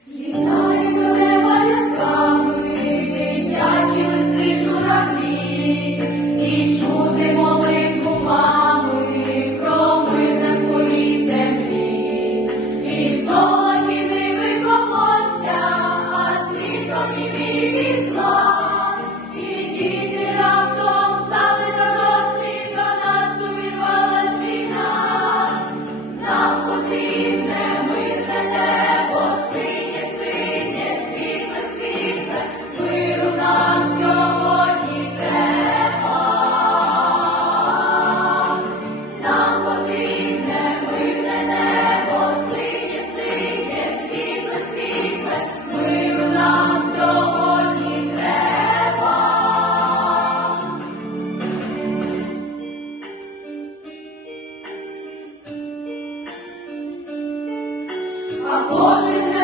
See you. a